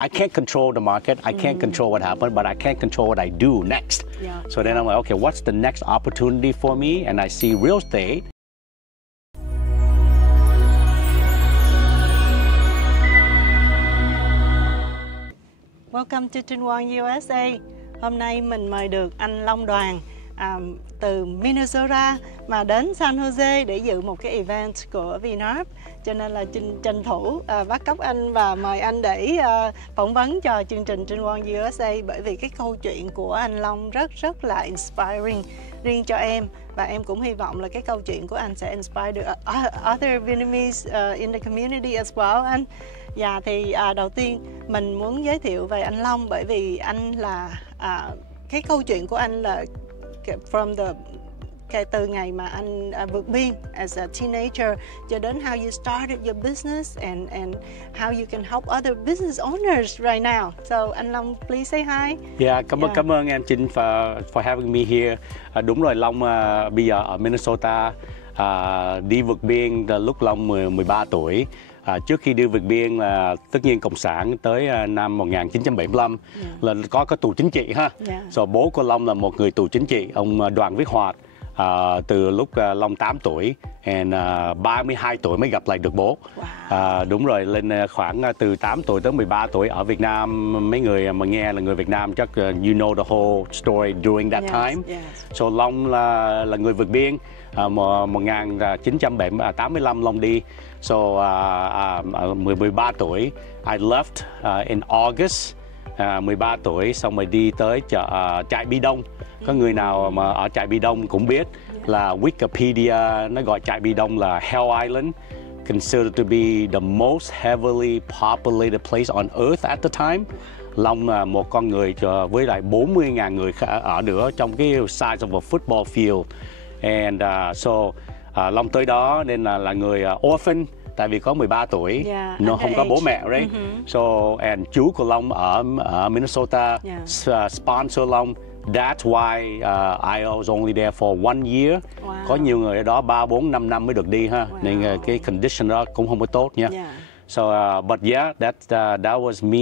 I can't control the market. I can't control what happened, but I can control what I do next. Yeah. So then I'm like, okay, what's the next opportunity for me? And I see real estate. Welcome to Trình, USA. Hôm nay mình mời được anh Long Doan từ Minnesota mà đến San Jose để dự một cái event của Vinop. Cho nên là Trình tranh thủ bắt cóc anh và mời anh để phỏng vấn cho chương trình Trình USA, bởi vì cái câu chuyện của anh Long rất là inspiring riêng cho em, và em cũng hy vọng là cái câu chuyện của anh sẽ inspire được other Vietnamese in the community as well anh. Dạ thì đầu tiên mình muốn giới thiệu về anh Long, bởi vì anh là cái câu chuyện của anh là from the từ ngày mà anh vượt biên as a teenager cho đến how you started your business and how you can help other business owners right now. So anh Long, please say hi. Yeah, cảm ơn em Trình for having me here. Đúng rồi, Long bây giờ ở Minnesota, đi vượt biên lúc Long 13 tuổi. Trước khi đi vượt biên là tất nhiên Cộng sản tới năm 1975 là có tù chính trị ha. Rồi bố của Long là một người tù chính trị, ông Đoàn Viết Hoạt. Từ lúc Long 8 tuổi and 32 tuổi mới gặp lại được bố. Đúng rồi, lên khoảng từ 8 tuổi tới 13 tuổi ở Việt Nam. Mấy người mà nghe là người Việt Nam chắc you know the whole story during that time. So Long là người vượt biên 1985 Long đi. So 13 tuổi I left in August. 13 tuổi xong rồi đi tới trại Bi Đông. Có người nào mà ở trại Bi Đông cũng biết là Wikipedia nó gọi trại Bi Đông là Hell Island, considered to be the most heavily populated place on earth at the time. Long là một con người với lại 40.000 người ở nữa trong cái size of a football field. And so Long tới đó nên là người orphan, tại vì có 13 tuổi, nó không có bố mẹ, right? So and chú của Long ở Minnesota sponsor Long. That's why I was only there for 1 year. Có nhiều người ở đó 3, 4, 5 năm mới được đi ha. Nên cái condition đó cũng không có tốt nha. So but yeah, that was me.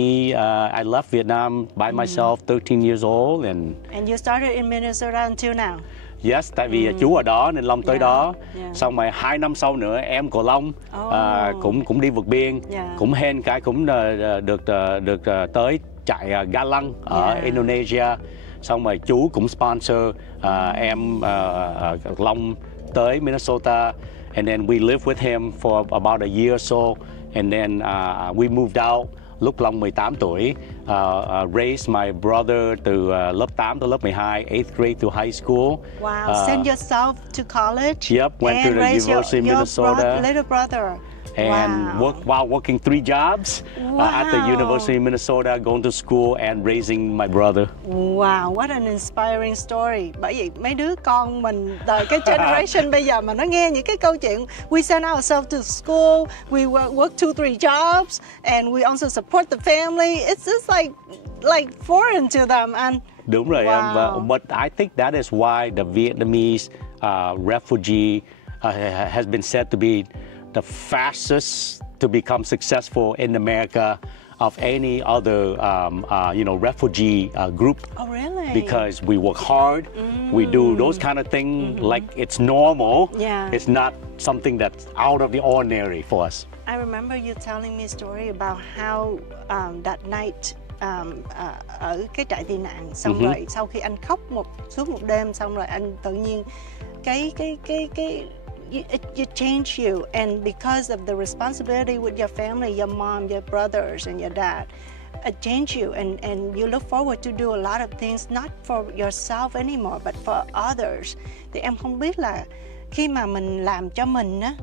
I left Vietnam by myself, 13 years old, and you started in Minnesota until now. Yes, tại vì chú ở đó nên Long tới đó. Xong rồi 2 năm sau nữa em của Long cũng đi vượt biên, cũng hên cái cũng được tới trại Galang ở Indonesia. Xong rồi chú cũng sponsor em Long tới Minnesota, and then we lived with him for about a year or so, and then we moved out lúc Long 18 tuổi, raised my brother từ lớp 8 tới lớp 12, 8th grade to high school. Wow, send yourself to college. Yep, went to the University of Minnesota. Little brother. And while working 3 jobs at the University of Minnesota, going to school and raising my brother. Wow, what an inspiring story. Bởi vì mấy đứa con mình đời cái generation bây giờ mà nó nghe những cái câu chuyện we send ourselves to school, we work 2, 3 jobs, and we also support the family. It's just like foreign to them. And đúng rồi em. But I think that is why the Vietnamese refugee has been said to be the fastest to become successful in America of any other, refugee group. Oh, really? Because we work hard, we do those kind of things like it's normal. It's not something that's out of the ordinary for us. I remember you telling me a story about how that night ở cái trại tị nạn, xong rồi sau khi anh khóc suốt một đêm, xong rồi anh tự nhiên cái it changed you, and because of the responsibility with your family, your mom, your brothers, and your dad, it changed you, and you look forward to do a lot of things not for yourself anymore, but for others. Thì em không biết là khi mà mình làm cho mình á,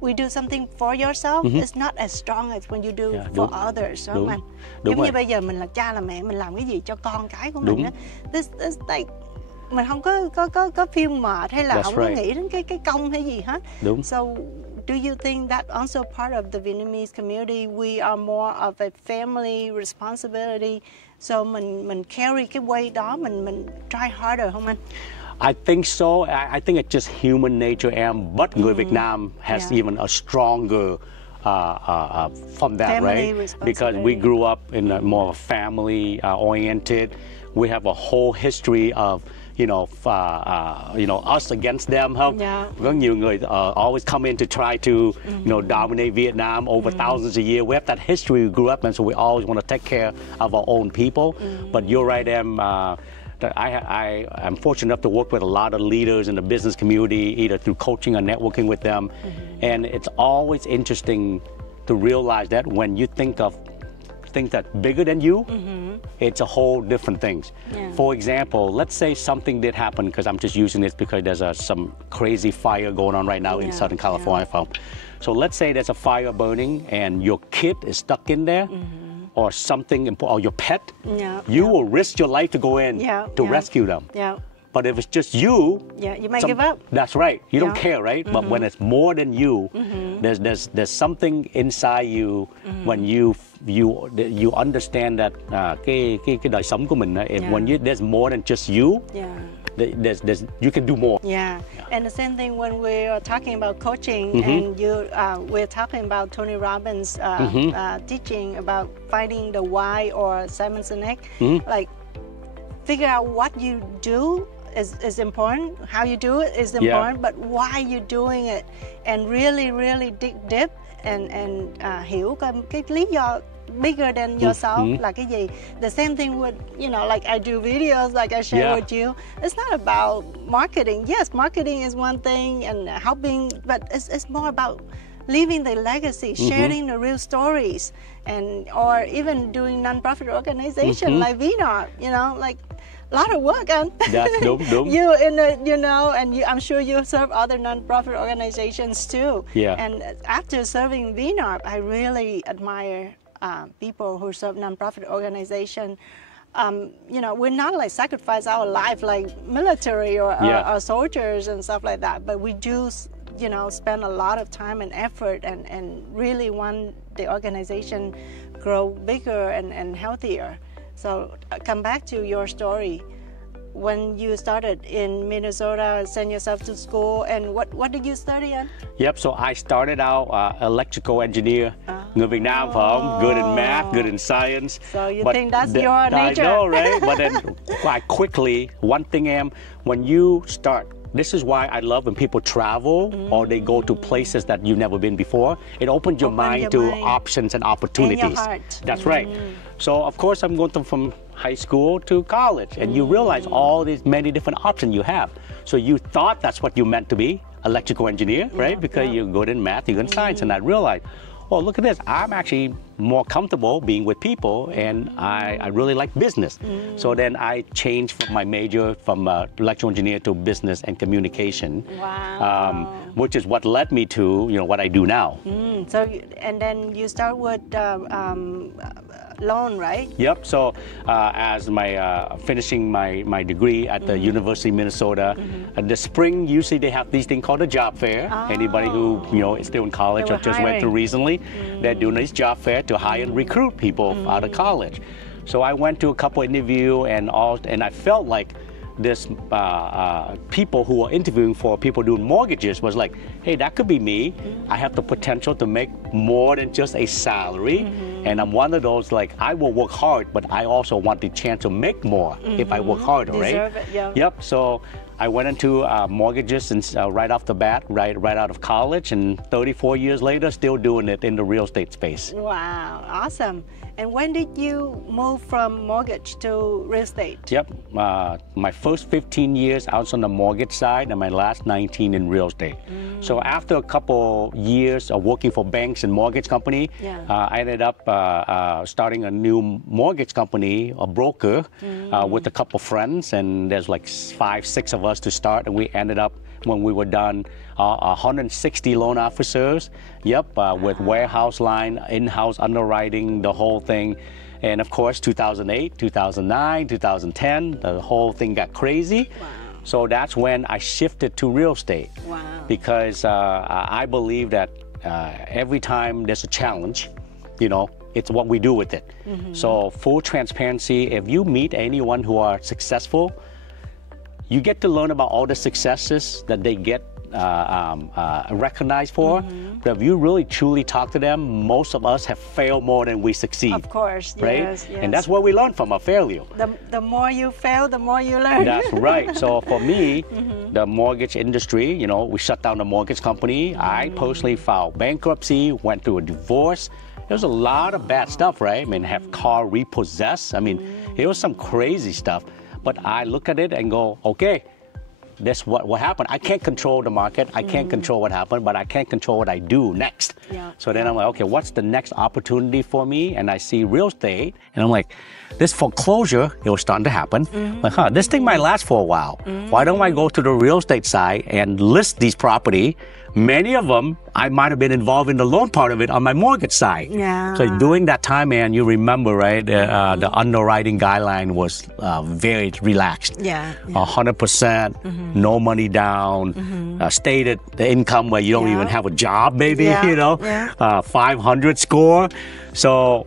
we do something for yourself, it's not as strong as when you do for others, đúng không anh? Giống như bây giờ mình là cha là mẹ, mình làm cái gì cho con cái của mình á, this like mình không có feel mệt hay là không có nghĩ đến cái công hay gì hết. So do you think that also part of the Vietnamese community, we are more of a family responsibility, so mình carry cái weight đó, mình try harder không anh? I think so. I think it's just human nature, but người Việt Nam has even a stronger from that, Family right? Because we grew up in a more family oriented. We have a whole history of us against them. Yeah. Có nhiều người always come in to try to dominate Vietnam over thousands of years. We have that history. We grew up, and so we always want to take care of our own people. But you're right, Em. I'm fortunate enough to work with a lot of leaders in the business community, either through coaching or networking with them. And it's always interesting to realize that when you think of things that are bigger than you, it's a whole different things. Yeah. For example, let's say something did happen, because I'm just using this because there's some crazy fire going on right now in Southern California. So let's say there's a fire burning and your kid is stuck in there, or something important, or your pet, you will risk your life to go in to rescue them. Yeah. But if it's just you, you might give up. That's right. You don't care, right? But when it's more than you, there's something inside you when you understand that cái đời sống của mình, when there's more than just you. There's you can do more. Yeah, and the same thing when we're talking about coaching, and we're talking about Tony Robbins' teaching about finding the why, or Simon Sinek, like figure out what you do is important, how you do it is important, but why you're doing it, and really dig deep and hiểu cái lý do bigger than yourself là cái gì. The same thing with, like I do videos, like I share with you. It's not about marketing. Yes, marketing is one thing and helping, but it's more about leaving the legacy, sharing the real stories, or even doing non-profit organization like VNOR, like a lot of work, and that's đúng. You and I'm sure you serve other non-profit organizations too. Yeah. And after serving VNOR, I really admire people who serve non-profit organization. We're not like sacrifice our life like military or soldiers and stuff like that, but we do, spend a lot of time and effort and really want the organization grow bigger and healthier. So come back to your story. When you started in Minnesota, send yourself to school, and what did you study in? Yep, so I started out electrical engineer. Người Việt Nam phải không? Good in math, good in science. So you think that's your nature? I know, right? But then quite quickly, one thing, when you start, this is why I love when people travel or they go to places that you've never been before. It opens your mind to options and opportunities. And your heart. That's right. So of course I'm going from high school to college, and you realize all these many different options you have. So you thought that's what you meant to be, electrical engineer, right? Because you're good in math, you're good in science, and I realized, oh, look at this, I'm actually more comfortable being with people, and I really like business. So then I changed my major from electrical engineer to business and communication. Wow. Which is what led me to what I do now. So and then you start with loan, right? Yep. So as my finishing my degree at the University of Minnesota, the spring usually they have these things called a job fair. Anybody who is still in college or just went through recently, they're doing this job fair to hire and recruit people out of college. So I went to a couple interviews and I felt like this people who are interviewing for people doing mortgages was like, hey, that could be me. I have the potential to make more than just a salary. And I'm one of those, like, I will work hard, but I also want the chance to make more if I work harder, Deserve right? It, yeah. Yep. So I went into mortgages and right off the bat, right out of college, and 34 years later, still doing it in the real estate space. Wow, awesome. And when did you move from mortgage to real estate? Yep, my first 15 years I was on the mortgage side, and my last 19 in real estate. So after a couple years of working for banks and mortgage company, I ended up starting a new mortgage company, a broker, with a couple friends, and there's like 5-6 of us to start, and we ended up, when we were done, 160 loan officers, with warehouse line, in-house underwriting, the whole thing. And of course, 2008, 2009, 2010, the whole thing got crazy. Wow. So that's when I shifted to real estate. Wow. Because I believe that every time there's a challenge, it's what we do with it. So full transparency, if you meet anyone who are successful, you get to learn about all the successes that they get recognized for. But if you really truly talk to them, most of us have failed more than we succeed. Of course, right? yes, yes. And that's what we learn from a failure. The more you fail, the more you learn. That's right. So for me, the mortgage industry, you know, we shut down the mortgage company. I personally filed bankruptcy, went through a divorce. There's a lot of bad stuff, right? I mean, have car repossessed. I mean, it was some crazy stuff. But I look at it and go, okay, that's what happened. I can't control the market. I can't control what happened, but I can control what I do next. Yeah. So then I'm like, okay, what's the next opportunity for me? And I see real estate, and I'm like, this foreclosure, it was starting to happen. Like, this thing might last for a while. Why don't I go to the real estate side and list these property? Many of them, I might have been involved in the loan part of it on my mortgage side. Yeah. So during that time, man, you remember, right? The underwriting guideline was very relaxed. Yeah. 100%, no money down, stated the income where you don't even have a job, maybe, you know, 500 score. So,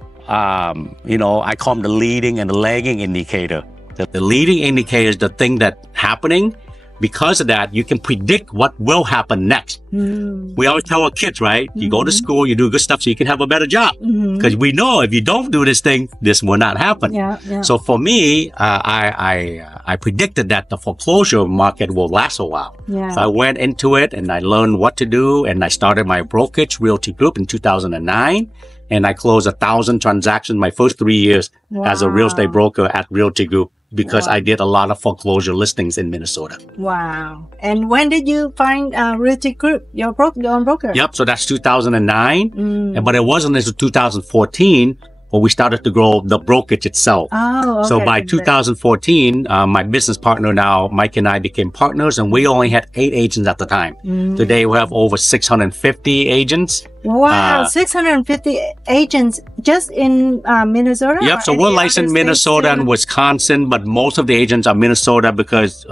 you know, I call them the leading and the lagging indicator. The leading indicator is the thing that's happening. Because of that, you can predict what will happen next. We always tell our kids, right? You go to school, you do good stuff so you can have a better job. Because we know if you don't do this thing, this will not happen. So for me, I predicted that the foreclosure market will last a while. So I went into it and I learned what to do. And I started my brokerage, Realty Group, in 2009. And I closed 1,000 transactions my first 3 years as a real estate broker at Realty Group. Because I did a lot of foreclosure listings in Minnesota. Wow. And when did you find Realty Group, your own broker? Yep, so that's 2009. But it wasn't until 2014 where we started to grow the brokerage itself. Oh, okay. So by 2014, my business partner now, Mike and I became partners, and we only had 8 agents at the time. Today we have over 650 agents. Wow, 650 agents just in Minnesota? Yep, so we're licensed in Minnesota and Wisconsin, but most of the agents are Minnesota because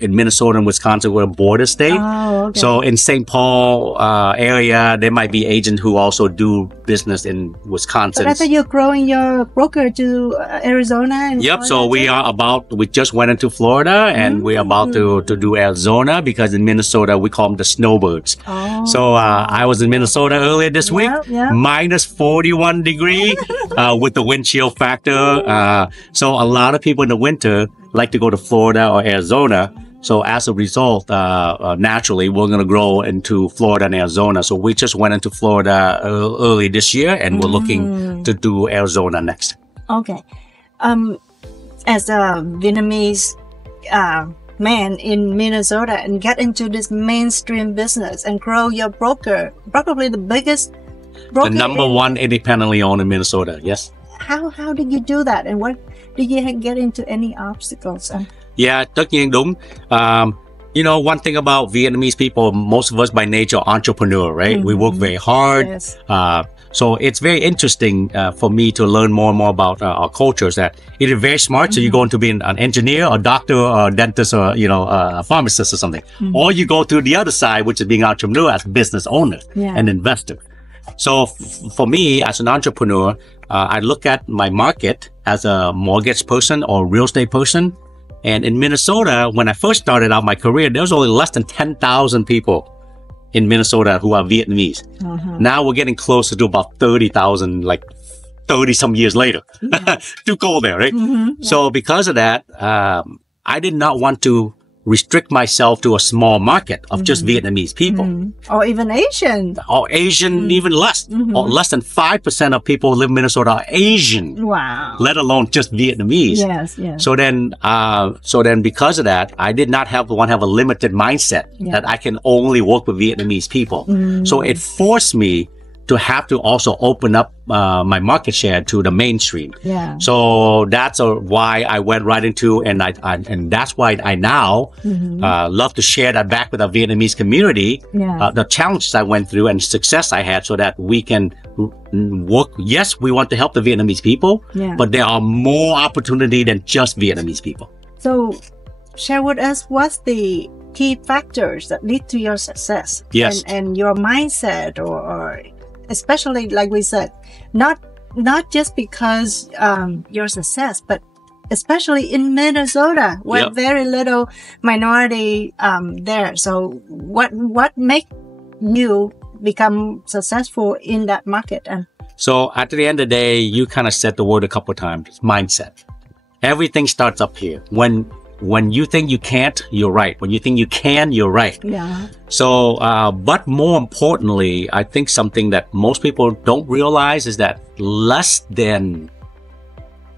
in Minnesota and Wisconsin, we're a border state. Oh, okay. So in St. Paul area, there might be agents who also do business in Wisconsin. But I thought you're growing your broker to Arizona. And Yep, so we just went into Florida and we're about to do Arizona because in Minnesota, we call them the snowbirds. Oh. So I was in Minnesota earlier this week, minus 41 degree with the wind chill factor. So a lot of people in the winter like to go to Florida or Arizona. So as a result, naturally, we're going to grow into Florida and Arizona. So we just went into Florida early this year and we're looking to do Arizona next. Okay. As a Vietnamese man in Minnesota and get into this mainstream business and grow your broker, probably the biggest broker. The number one independently owned in Minnesota, yes. How did you do that? And what did you get into any obstacles? Yeah, tất nhiên đúng. You know, one thing about Vietnamese people, most of us by nature are entrepreneur, right? We work very hard. Yes. So it's very interesting for me to learn more and more about our cultures. That it is very smart. So you go into being an engineer, a doctor, or a dentist, or a pharmacist or something. Or you go to the other side, which is being an entrepreneur as a business owner and investor. So for me, as an entrepreneur, I look at my market as a mortgage person or real estate person. And in Minnesota, when I first started out my career, there was only less than 10,000 people in Minnesota who are Vietnamese. Now we're getting closer to about 30,000, like 30 some years later. Too cold there, right? So because of that, I did not want to restrict myself to a small market of just Vietnamese people. Or even Asian. Or Asian, even less. Or less than 5% of people who live in Minnesota are Asian. Wow. Let alone just Vietnamese. Yes, yes. So then because of that, I did not want to have a limited mindset that I can only work with Vietnamese people. So it forced me to have to also open up my market share to the mainstream. Yeah. So that's why I went right into, and that's why I now love to share that back with our Vietnamese community, the challenges I went through and success I had so that we can work. Yes, we want to help the Vietnamese people, but there are more opportunity than just Vietnamese people. So share with us what's the key factors that lead to your success. Yes. And your mindset or especially like we said, not just because your success, but especially in Minnesota, where very little minority there. So what make you become successful in that market? And so at the end of the day, you kind of said the word a couple of times, mindset. Everything starts up here. When you think you can't, you're right. When you think you can, you're right. Yeah. So, but more importantly, I think something that most people don't realize is that less than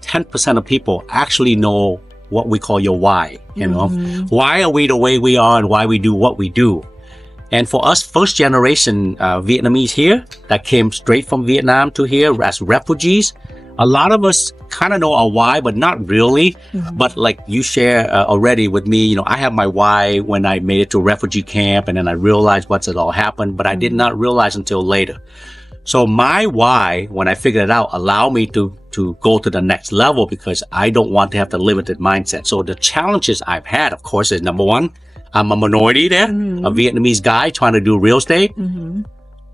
10% of people actually know what we call your why. You know, why are we the way we are and why we do what we do? And for us, first generation Vietnamese here that came straight from Vietnam to here as refugees, a lot of us kind of know our why, but not really. But like you share already with me, you know, I have my why when I made it to refugee camp, and then I realized what's it all happened, but I did not realize until later. So my why, when I figured it out, allowed me to go to the next level because I don't want to have the limited mindset. So the challenges I've had, of course, is number one, I'm a minority there, a Vietnamese guy trying to do real estate.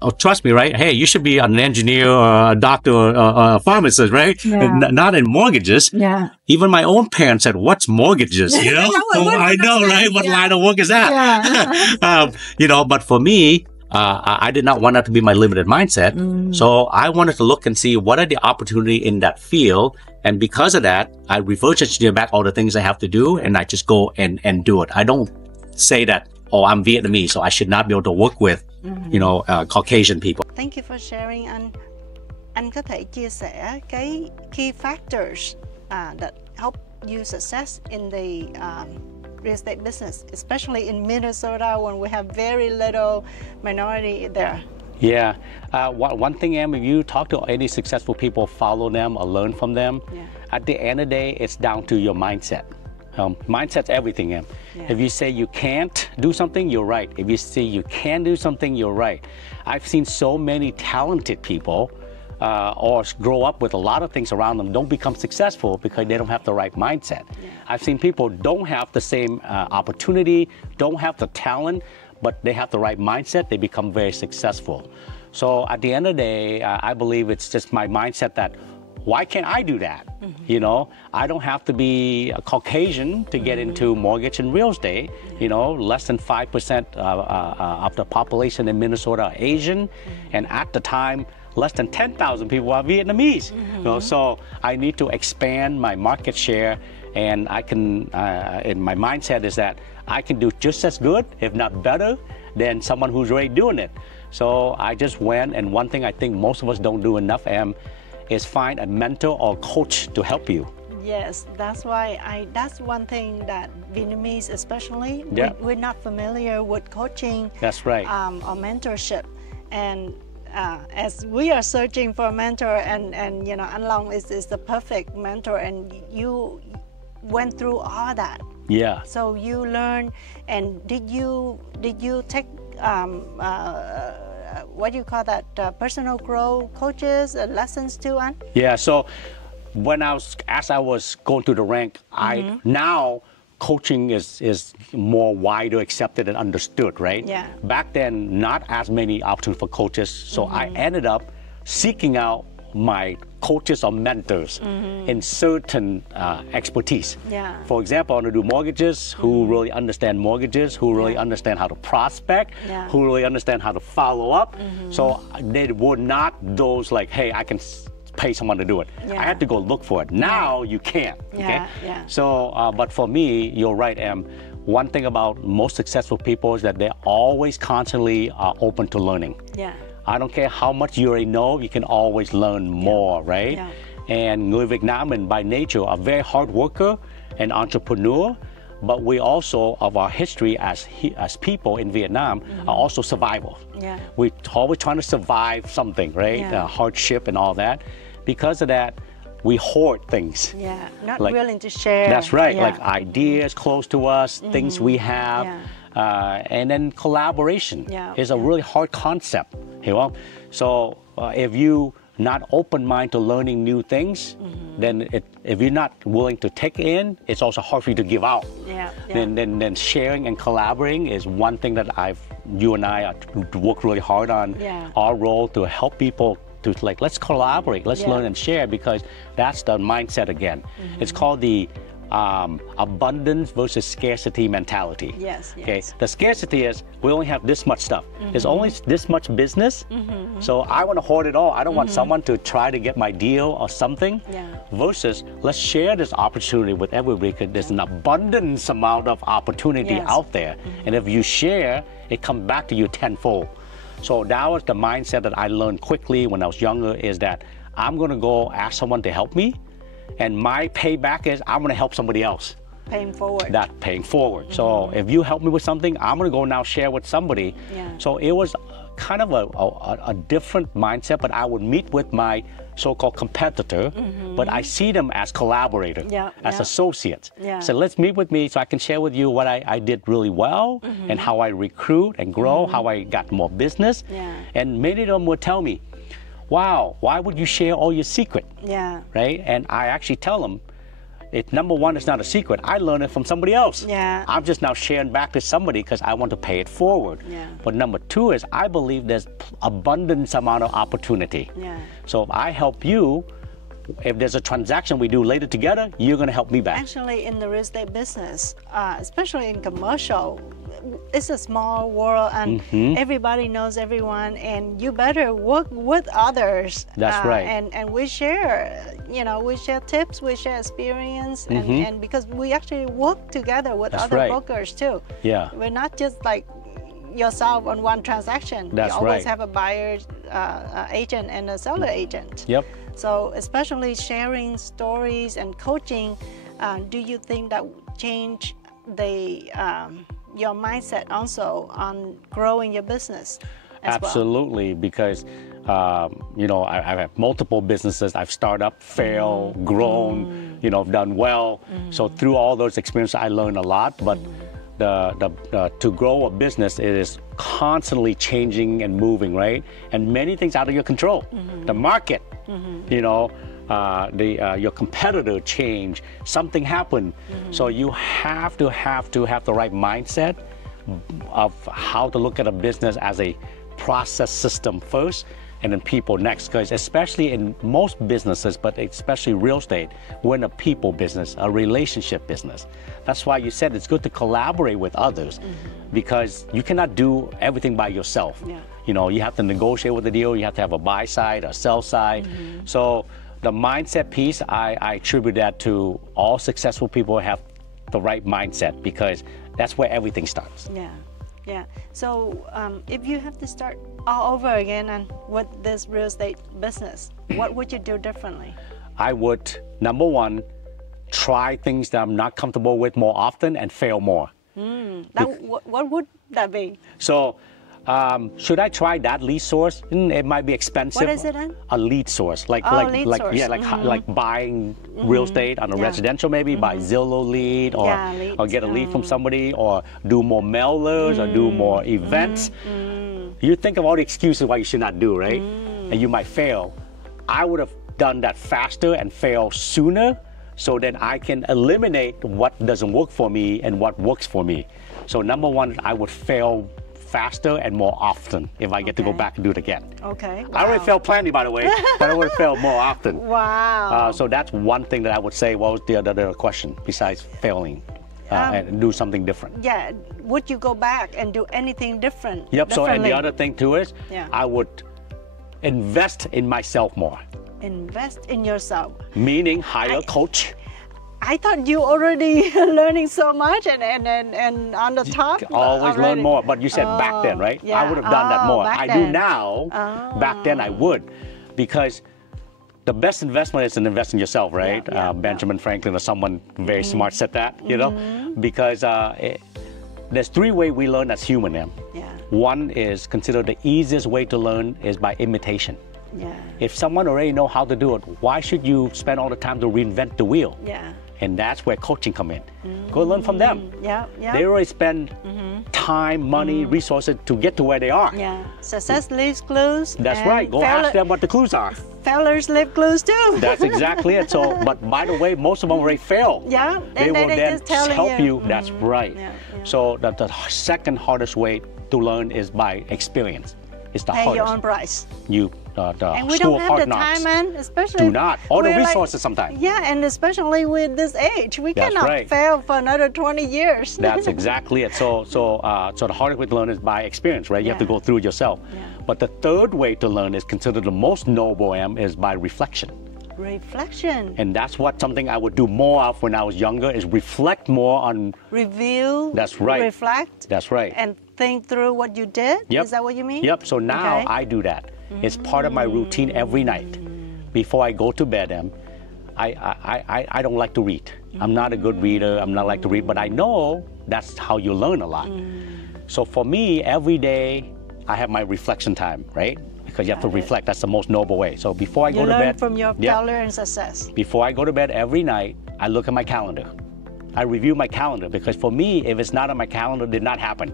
Oh, trust me, right? Hey, you should be an engineer or a doctor or a pharmacist, right? Not in mortgages. Yeah. Even my own parents said, what's mortgages? You know? I know, right? What line of work is that? You know, but for me, I did not want that to be my limited mindset. So I wanted to look and see what are the opportunity in that field. And because of that, I reverse engineer back all the things I have to do, and I just go and do it. I don't say that, oh, I'm Vietnamese, so I should not be able to work with, you know, Caucasian people. Thank you for sharing. Anh có thể chia sẻ cái key factors that help you success in the real estate business, especially in Minnesota when we have very little minority there. Yeah. One thing, Em, if you talk to any successful people, follow them or learn from them, at the end of the day, it's down to your mindset. Mindset's everything, Em. If you say you can't do something, you're right. If you say you can do something, you're right. I've seen so many talented people or grow up with a lot of things around them don't become successful because they don't have the right mindset. I've seen people don't have the same opportunity, don't have the talent, but they have the right mindset, they become very successful. So at the end of the day, I believe it's just my mindset that why can't I do that? You know, I don't have to be a Caucasian to get into mortgage and real estate. You know, less than 5% of the population in Minnesota are Asian. And at the time, less than 10,000 people are Vietnamese. You know, so I need to expand my market share. And I can, and my mindset is that I can do just as good, if not better, than someone who's already doing it. So I just went, and one thing I think most of us don't do enough, is find a mentor or coach to help you. Yes, that's why that's one thing that Vietnamese especially, we're not familiar with coaching. That's right. Or mentorship. And as we are searching for a mentor, and you know, Anh Long is the perfect mentor, and you went through all that. Yeah. So you learned, and did you take what do you call that, personal growth coaches lessons too, Anh? Yeah. So as I was going through the rank, now coaching is more wider accepted and understood, right? Yeah. Back then, not as many options for coaches, so I ended up seeking out my coaches or mentors in certain expertise. Yeah. For example, I want to do mortgages, who really understand mortgages, who really understand how to prospect, who really understand how to follow up. So they were not those like, hey, I can pay someone to do it. I had to go look for it. Now you can't. Okay. So, but for me, you're right, Em. One thing about most successful people is that they're always constantly open to learning. Yeah. I don't care how much you already know, you can always learn more, right? And người Việt Nam, and by nature, are very hard worker and entrepreneur, but we also, of our history as people in Vietnam, are also survival. We're always trying to survive something, right? Hardship and all that. Because of that, we hoard things. Not willing to share. That's right, like ideas close to us, things we have. And then collaboration is a really hard concept, you know? So if you not open-minded to learning new things, then if you're not willing to take in, it's also hard for you to give out. Then sharing and collaborating is one thing that you and I work really hard on. Our role to help people to like, let's collaborate, let's learn and share, because that's the mindset again. It's called the abundance versus scarcity mentality. Yes, Okay. yes. The scarcity is we only have this much stuff. There's only this much business. So I want to hoard it all. I don't want someone to try to get my deal or something. Yeah. Versus let's share this opportunity with everybody, because there's an abundance amount of opportunity out there. And if you share, it comes back to you tenfold. So that was the mindset that I learned quickly when I was younger, is that I'm going to go ask someone to help me. And my payback is I'm going to help somebody else. Paying forward. That paying forward. So if you help me with something, I'm going to go now share with somebody. Yeah. So it was kind of a different mindset, but I would meet with my so-called competitor, but I see them as collaborators, as associates. So let's meet with me so I can share with you what I did really well and how I recruit and grow, how I got more business. And many of them would tell me, wow, why would you share all your secret? Right? And I actually tell them, number one, it's not a secret. I learned it from somebody else. I'm just now sharing back to somebody because I want to pay it forward. But number two is I believe there's abundance amount of opportunity. So if I help you, if there's a transaction we do later together, you're going to help me back. Actually, in the real estate business, especially in commercial, it's a small world, and everybody knows everyone, and you better work with others. That's right. And we share, we share tips, we share experience, and because we actually work together with other brokers too. We're not just like yourself on one transaction. You always have a buyer agent and a seller agent. So especially sharing stories and coaching, do you think that change your mindset also on growing your business as Absolutely, because I have multiple businesses. I've started up, failed, grown, I've done well. So through all those experiences, I learned a lot. But to grow a business, it is constantly changing and moving, right? And many things out of your control. The market, your competitor change, something happened. So you have to have the right mindset of how to look at a business as a process system first, and then people next. Because especially in most businesses, but especially real estate, we're in a people business, a relationship business. That's why you said it's good to collaborate with others, because you cannot do everything by yourself. You have to negotiate with the deal. You have to have a buy side, a sell side. So the mindset piece, I attribute that to all successful people have the right mindset, because that's where everything starts. So if you have to start all over again and with this real estate business, what would you do differently? I would, number one, try things that I'm not comfortable with more often and fail more. What would that be? So should I try that lead source? It might be expensive. What is it then? A lead source, like buying real estate on a residential, maybe buy Zillow lead, or get a lead from somebody, or do more mailers, or do more events. You think of all the excuses why you should not do, right? And you might fail. I would have done that faster and fail sooner, so then I can eliminate what doesn't work for me and what works for me. So number one, I would fail faster and more often if I get to go back and do it again. Wow. I already failed plenty, by the way, but I would have failed more often. So that's one thing that I would say. What was the other question besides failing and do something different? Would you go back and do anything different? So and the other thing too is I would invest in myself more. Invest in yourself. Meaning hire a coach. I thought you already learning so much and on the top. Always learn more, but you said back then, right? I would have done that more. I do now. Back then I would, because the best investment is to invest in yourself, right? Benjamin Franklin or someone very smart said that, because there's three ways we learn as human. One is considered the easiest way to learn is by imitation. If someone already know how to do it, why should you spend all the time to reinvent the wheel? And that's where coaching come in. Go learn from them. They already spend time, money, resources to get to where they are. Success leaves clues. That's right. Go ask them what the clues are. Failures leave clues too. That's exactly it. So, but by the way, most of them already fail. They will then help you. That's right. So the second hardest way to learn is by experience. It's the hardest. Pay your own price. You And we school don't of have hard the knocks. time, man. Especially Do not. Or the we're like- resources sometimes. Yeah, and especially with this age, we That's cannot right. fail for another 20 years. That's exactly it. So the hardest way to learn is by experience, right? You have to Yeah. go through it yourself. Yeah. But the third way to learn is considered the most noble is by reflection. Reflection. And that's what something I would do more of when I was younger is reflect more on. Review. That's right. Reflect. That's right. And think through what you did. Yep. Is that what you mean? Yep. So now Okay. I do that. It's part of my routine every night. Before I go to bed, I don't like to read. I'm not a good reader. I'm not like to read, but I know that's how you learn a lot. So for me, every day I have my reflection time, right? Because you have to reflect. That's the most noble way. So before I You go to learn bed, from your Yep. failure and success. Before I go to bed every night, I look at my calendar. I review my calendar because for me, if it's not on my calendar, it did not happen.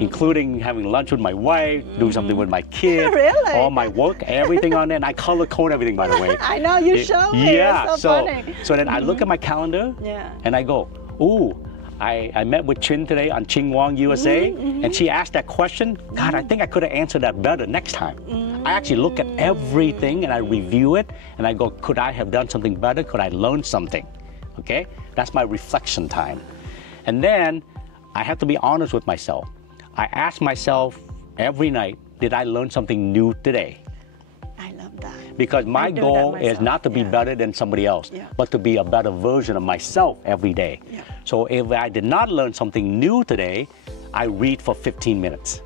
Including having lunch with my wife, doing something with my kids, Really? all my work, everything on there. And I color code everything, by the way. I know you showed me. Yeah, It's so funny. so then I look at my calendar Yeah. and I go, ooh, I met with Chin today on Ching Wong USA, and she asked that question. God, I think I could have answered that better next time. I actually look at everything and I review it and I go, could I have done something better? Could I learn something? Okay, that's my reflection time. And then I have to be honest with myself. I ask myself every night, did I learn something new today? I love that. Because my I do that goal is myself, not to be yeah. better than somebody else, Yeah. but to be a better version of myself every day. Yeah. So if I did not learn something new today, I read for 15 minutes.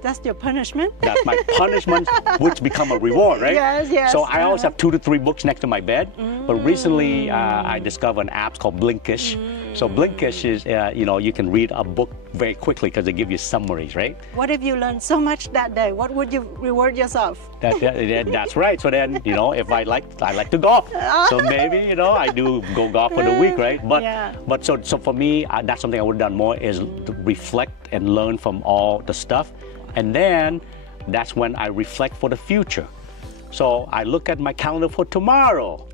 That's your punishment? That's my punishment, which become a reward, right? Yes, yes. So I always have 2 to 3 books next to my bed. But recently, I discovered an app called Blinkish. So Blinkish is, you can read a book very quickly because they give you summaries, right? What if you learned so much that day? What would you reward yourself? That's right. So then, if I like to golf. So maybe, I do go golf for the week, right? But Yeah. but so for me, that's something I would have done more is to reflect and learn from all the stuff. And then that's when I reflect for the future. So I look at my calendar for tomorrow.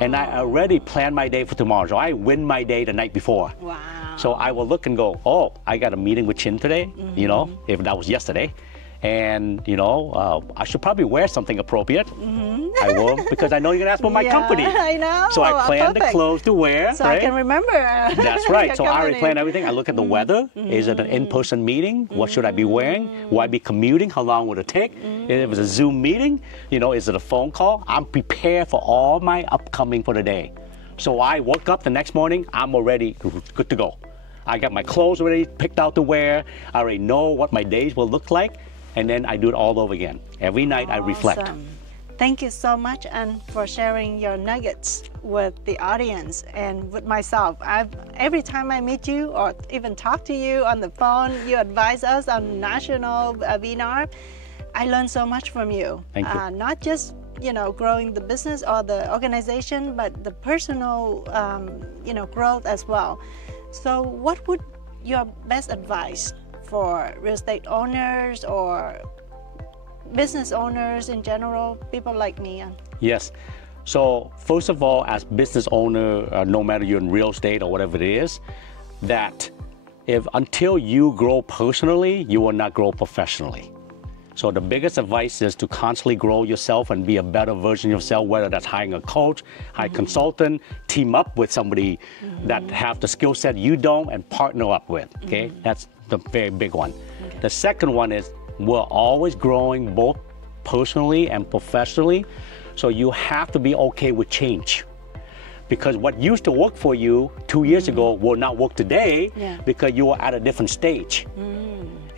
And I already plan my day for tomorrow. So I win my day the night before. Wow. So I will look and go, oh, I got a meeting with Chin today, if that was yesterday. And, I should probably wear something appropriate. I will, because I know you're going to ask for my Yeah, company. I know. So I plan the Perfect. clothes to wear. So right? I can remember. That's right. your So I already company. plan everything. I look at the weather. Is it an in-person meeting? What should I be wearing? Will I be commuting? How long would it take? If it's a Zoom meeting, is it a phone call? I'm prepared for all my upcoming for the day. So I woke up the next morning, I'm already good to go. I got my clothes already picked out to wear. I already know what my days will look like. And then I do it all over again. Every night I reflect. Awesome. Thank you so much, Anh, for sharing your nuggets with the audience and with myself. Every time I meet you or even talk to you on the phone, you advise us on national webinar. I learn so much from you. Thank you. Not just growing the business or the organization, but the personal growth as well. So, what would your best advice for real estate owners or business owners in general, people like me? Yes. So first of all, as business owner, no matter you're in real estate or whatever it is, that until you grow personally, you will not grow professionally. So the biggest advice is to constantly grow yourself and be a better version of yourself, whether that's hiring a coach, hire a consultant, team up with somebody that have the skill set you don't and partner up with, okay? That's the very big one. Okay. The second one is we're always growing both personally and professionally. So you have to be okay with change. Because what used to work for you 2 years ago will not work today because you are at a different stage.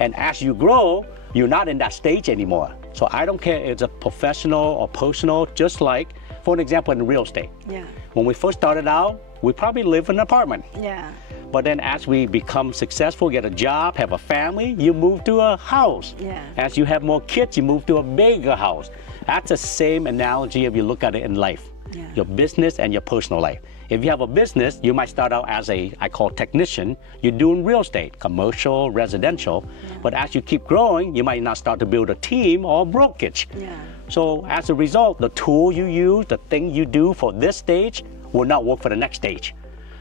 And as you grow, you're not in that stage anymore. So I don't care if it's a professional or personal, just like, for an example, in real estate. Yeah. When we first started out, we probably lived in an apartment. Yeah. But then as we become successful, get a job, have a family, you move to a house. Yeah. As you have more kids, you move to a bigger house. That's the same analogy if you look at it in life. Yeah. Your business and your personal life. If you have a business, you might start out as I call technician. You're doing real estate, commercial, residential. But as you keep growing, you might not start to build a team or brokerage. Yeah. So as a result, the tool you use, the thing you do for this stage will not work for the next stage.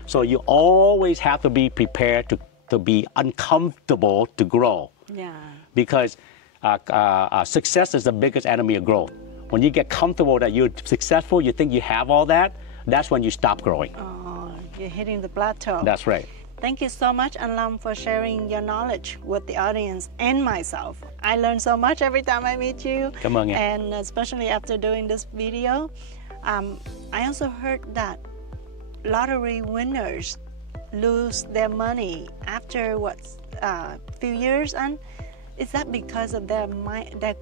So you always have to be prepared to be uncomfortable to grow. Yeah. Because success is the biggest enemy of growth. When you get comfortable that you're successful, you think you have all that, that's when you stop growing. Oh, you're hitting the plateau. That's right. Thank you so much, anh Long, for sharing your knowledge with the audience and myself. I learn so much every time I meet you. Cảm ơn em. And especially after doing this video. I also heard that lottery winners lose their money after few years, and is that because of their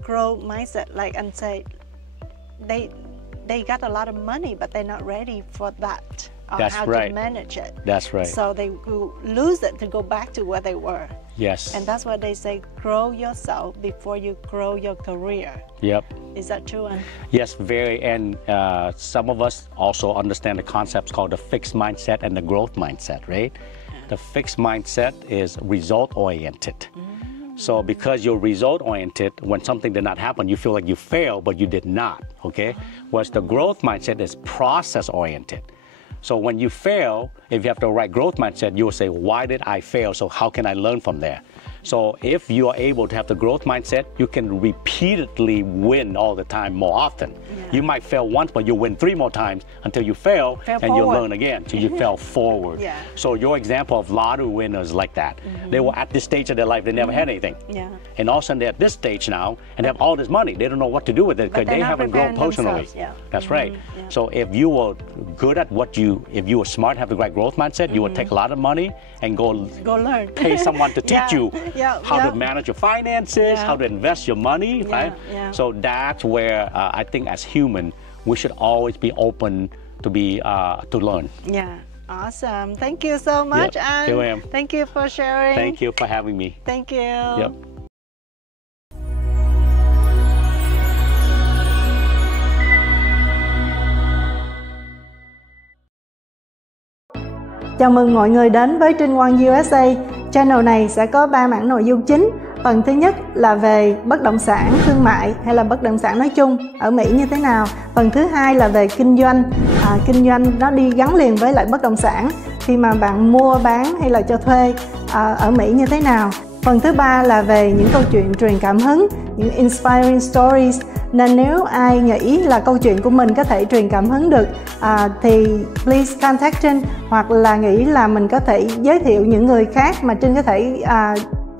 growth mindset? Like and say, they got a lot of money, but they're not ready for that. Or That's how right. to manage it. That's right. So they will lose it to go back to where they were. Yes. And that's why they say, grow yourself before you grow your career. Yep. Is that true? Yes, very. And some of us also understand the concepts called the fixed mindset and the growth mindset, right? Yeah. The fixed mindset is result-oriented. So because you're result-oriented, when something did not happen, you feel like you failed, but you did not, okay? Whereas the growth mindset is process-oriented. So when you fail, if you have the right growth mindset, you will say, why did I fail? So how can I learn from there? So if you are able to have the growth mindset, you can repeatedly win all the time more often. Yeah. You might fail once, but you win 3 more times until you fail and forward. you learn again. So you fell forward. Yeah. So your example of lottery winners like that, they were at this stage of their life, they never had anything. Yeah. And all of a sudden they're at this stage now and have all this money. They don't know what to do with it because they haven't grown personally. Yeah. That's right. Yeah. So if you were good at if you were smart, have the right growth mindset, you would take a lot of money and go learn. Pay someone to teach you how to manage your finances, how to invest your money, right? Yeah. So that's where I think as human, we should always be open to learn. Yeah. Awesome. Thank you so much, Yep. Here I am. Thank you for sharing. Thank you for having me. Thank you. Yep. Chào mừng mọi người đến với Trinh Quan USA. Channel này sẽ có 3 mảng nội dung chính. Phần thứ nhất là về bất động sản thương mại hay là bất động sản nói chung ở Mỹ như thế nào. Phần thứ hai là về kinh doanh. Kinh doanh nó đi gắn liền với lại bất động sản khi mà bạn mua bán hay là cho thuê ở Mỹ như thế nào. Phần thứ ba là về những câu chuyện truyền cảm hứng, những inspiring stories. Nên nếu ai nghĩ là câu chuyện của mình có thể truyền cảm hứng được thì please contact Trinh, hoặc là nghĩ là mình có thể giới thiệu những người khác mà Trinh có thể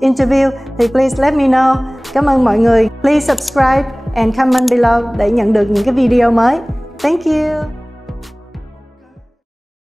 interview thì please let me know. Cảm ơn mọi người. Please subscribe and comment below để nhận được những cái video mới. Thank you.